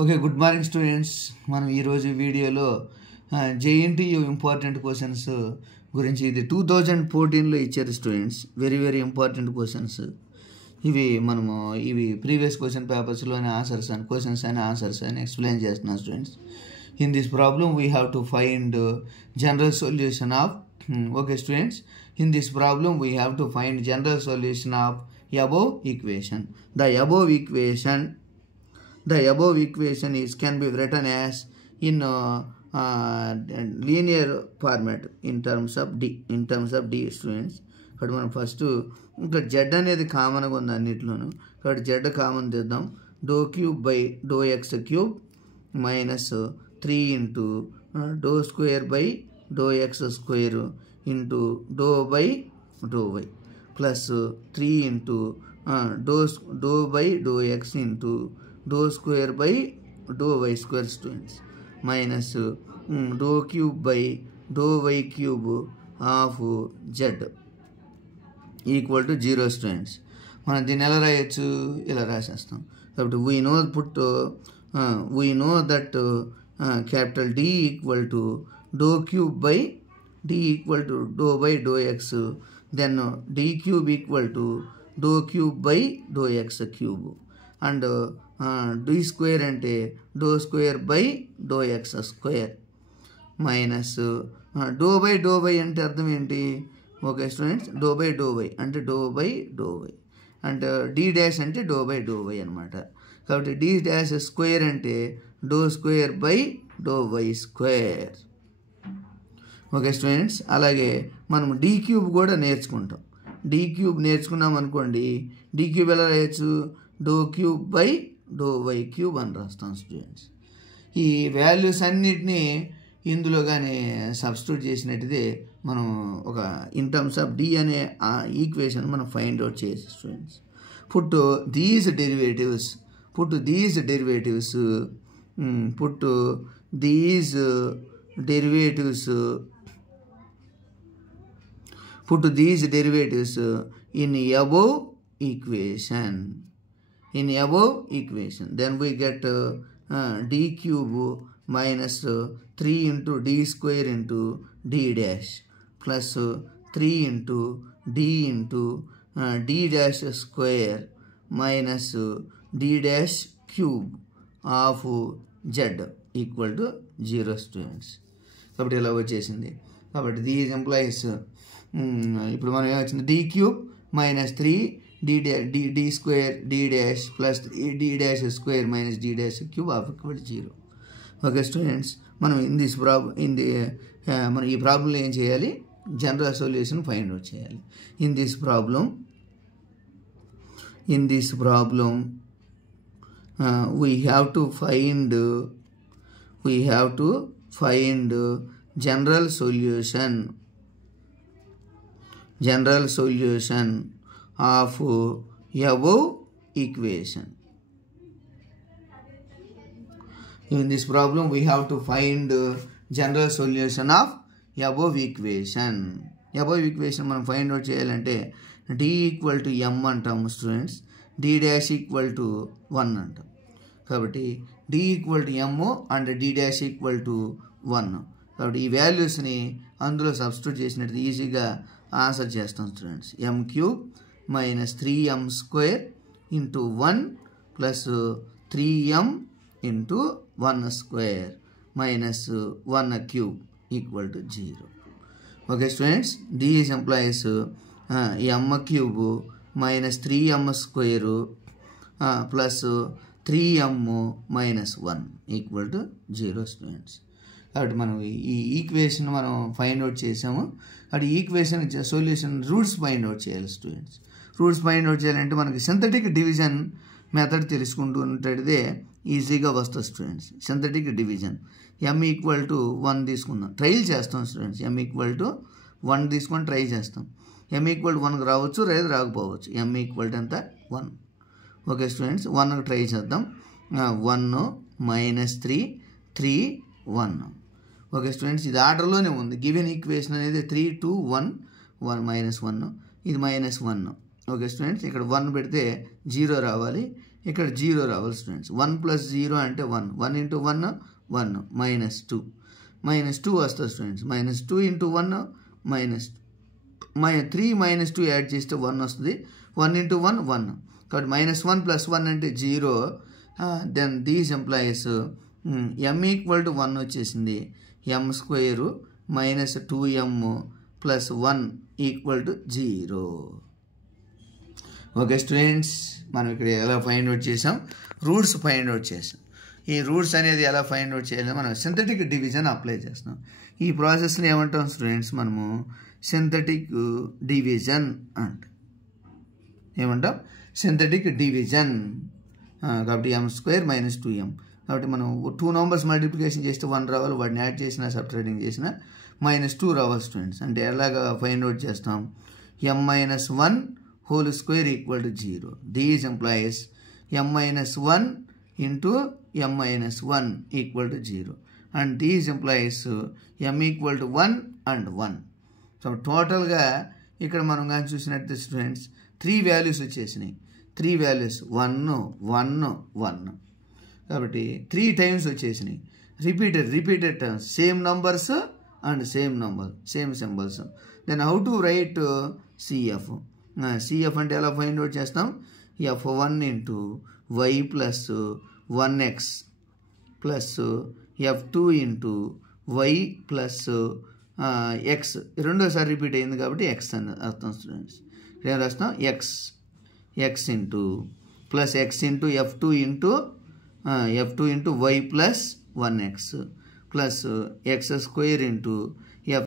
Okay, good morning students. మనం ఈరోజు వీడియోలో జేఎన్టీయూ ఇంపార్టెంట్ క్వశ్చన్స్ గురించి, ఇది 2014లో ఇచ్చారు students. Very very important questions ఇవి ప్రీవియస్ క్వశ్చన్ పేపర్స్లోని answers and questions and answers అని ఎక్స్ప్లెయిన్ చేస్తున్నాం students. In this problem we have to find general solution of okay students, in this problem we have to find general solution of above equation. The above equation can be written as in linear format in terms of d students. ఇక్కడ మనం first ఇంకా Z అనేది కామన్గా ఉంది అన్నిట్లోనూ, కాబట్టి z common తీద్దాం. Do cube by do x cube minus 3 into do square by do x square into do by do y plus 3 into do by do x into do square by do y square students minus do cube by do y cube of z equal to 0 students. మనం దీన్ని ఎలా రాయొచ్చు, ఇలా రాసేస్తాం. కాబట్టి we know that capital D equal to do cube by D equal to do by do x, then d cube equal to dou cube by dou x cube and d square ante dou square by dou x square minus dou by dou y ante ardham enti. Okay students, dou by dou y ante dou by dou y and d dash ante dou by dou y anamata. Kabatti d dash square ante dou square by dou y square. Okay students, అలాగే మనం D cube కూడా నేర్చుకుంటాం. D cube నేర్చుకున్నాం అనుకోండి, D cube ఎలా రాయొచ్చు, do cube by do y cube అని రాస్తాం స్టూడెంట్స్. ఈ వాల్యూస్ అన్నిటినీ ఇందులో కానీ సబ్స్టిట్యూట్ చేసినట్టుదే మనం ఒక ఇన్ టర్మ్స్ ఆఫ్ డి అనే ఈక్వేషన్ మనం ఫైండ్ అవుట్ చేయాలి students. Put these derivatives in above equation. Then we get d cube minus 3 into d square into d dash plus 3 into d dash square minus d dash cube of z equal to 0 students. కాబట్టి ఇలా వచ్చేసింది. కాబట్టి these employees ఇప్పుడు మనం ఏమొచ్చింది, D cube minus 3 D square D dash plus D dash square minus D dash cube of equal to 0. Okay students, మనం మనం ఈ ప్రాబ్లంలో ఏం చేయాలి, జనరల్ సొల్యూషన్ ఫైండ్ అవుట్ చేయాలి. In this problem we have to find general solution of above equation. In this problem we have to find general solution of above equation. మనం find out చేయాలంటే d equal to m అంటాం students, d dash equal to 1 అంటాం. కాబట్టి d equal to m and d dash equal to 1. కాబట్టి ఈ వాల్యూస్ని అందులో substitute చేసినట్టు ఈజీగా ఆన్సర్ చేస్తాం students. m cube minus 3m square into 1 plus 3m into 1 square minus 1 cube equal to 0. Okay students, these employees m cube minus 3m square plus 3m minus 1 equal to 0 students. కాబట్టి మనం ఈ equation మనం find out చేసాము. అది equation solution roots find out చేయాలి students. Roots find out చేయాలంటే మనకి synthetic division method తెలుసుకుంటూ ఉంటే ఈజీగా వస్తుంది students. Synthetic division m equal to 1 తీసుకుందాం, ట్రైల్ చేస్తాం స్టూడెంట్స్. m ఈక్వల్ టు 1 తీసుకొని ట్రై చేస్తాం. m ఈక్వల్ టు 1 రావచ్చు, లేదా రాకపోవచ్చు. m ఈక్వల్ టు ఎంత, 1. ఓకే స్టూడెంట్స్, 1 ట్రై చేద్దాం. 1 మైనస్ 3 3 1. ఓకే స్టూడెంట్స్, ఇది ఆర్డర్లోనే ఉంది. గివెన్ ఈక్వేషన్ అనేది 3 2 1 మైనస్ 1, ఇది మైనస్ 1. ఓకే స్టూడెంట్స్, ఇక్కడ 1 పెడితే 0 రావాలి. ఇక్కడ 0 రావాలి స్టూడెంట్స్. 1 + 0 అంటే 1. 1 × 1 1 -2 -2 వస్తుంది స్టూడెంట్స్. -2 × 1 -3 -2 యాడ్ చేస్తే 1 వస్తుంది. 1 × 1 1 కాబట్టి -1 + 1 అంటే 0. దెన్ దీస్ ఎంప్లాయీస్ m = 1 వచ్చేసింది. m² - 2m + 1 = 0. ఓకే స్టూడెంట్స్, మనం ఇక్కడ ఎలా ఫైండ్ అవుట్ చేసాం, రూట్స్ ఫైండ్ అవుట్ చేసాం. ఈ రూట్స్ అనేది ఎలా ఫైండ్ అవుట్ చేయాలి, మనం సింథటిక్ డివిజన్ అప్లై చేస్తాం. ఈ ప్రాసెస్ని ఏమంటాం స్టూడెంట్స్, మనము సింథటిక్ డివిజన్ అంటాం. ఏమంటాం? Synthetic division. కాబట్టి m² - 2m. కాబట్టి మనం 2 numbers మల్టిప్లికేషన్ చేస్తే 1 రావాలి, వాటిని యాడ్ చేసినా సబ్ట్రాక్టింగ్ చేసినా -2 రావాలి స్టూడెంట్స్. అంటే ఎలాగా ఫైండ్ అవుట్ చేస్తాం, m - 1² = 0. These implies m - 1 into m - 1 = 0. And these implies m = 1 and 1. So టోటల్గా ఇక్కడ మనం కానీ చూసినట్టు స్టూడెంట్స్ 3 వాల్యూస్ వచ్చేసినాయి. 3 వాల్యూస్ 1 1 1. కాబట్టి 3 times వచ్చేసినాయి. Repeated terms, same numbers and same symbols. Then how to write CF. CF అంటే ఎలా ఫైండ్ అవుట్ చేస్తాం, F1 × y + 1x + F2 × y + x. రెండోసారి రిపీట్ అయింది కాబట్టి x అని అర్థం స్టూడెంట్స్. ఏం రాస్తాం, x + x × F2 × y + 1x + x² ×